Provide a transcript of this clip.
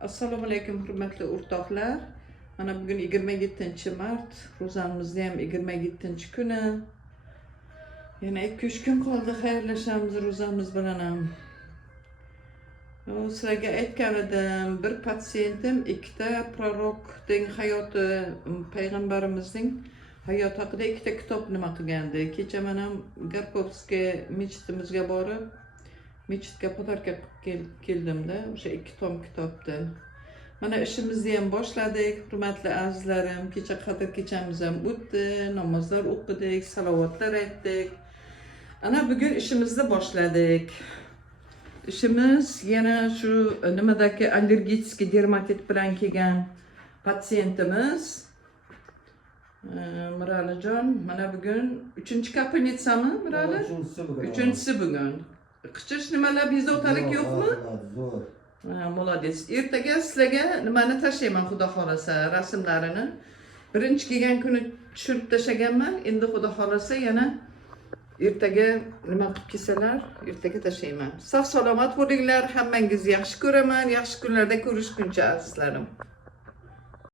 Assalomu alaykum hurmatli o'rtoqlar. Mana bugun 27-mart, ro'zamizda ham 27-kuni. Yana 2-3 kun qoldi xayrlashamiz ro'zamiz bilan ham. Sizlarga aytgan edim, bir patsiyentim ikkita prorokning hayoti, payg'ambarimizning hayoti haqida ikkita kitob nima qilgandi. Kecha men ham Garkovskiy mechitimizga borib, mechitga podarka qilib keldimda, o'sha 2 tom kitobni. Mana ishimizni ham boshladik, hurmatli azizlarim. Kecha qadr kechamiz ham o'tdi, namozlar o'qidik, salovatlar aytdik. Ana bugun ishimizni boshladik. İşimiz yana shu nimadagi allergik dermatit bilan kelgan patsiyentimiz. Miralijon, mana bugun 3-kapelnitsami, Mirali? 3-si bugun. Qichish nimalar bezovtalik yo'qmi? Zo'r. Молодец. Ertaga sizlarga nimani tashlayman, xudo xolasa, rasmlarini. Birinchi kelgan kuni tushirib tashlaganman. Endi xudo xolasa yana ertaga nima qilib kelsalar, ertaga tashlayman. Sog' salomat bo'linglar, hammangizni yaxshi ko'raman. Yaxshi kunlarda ko'rishguncha azizlarim.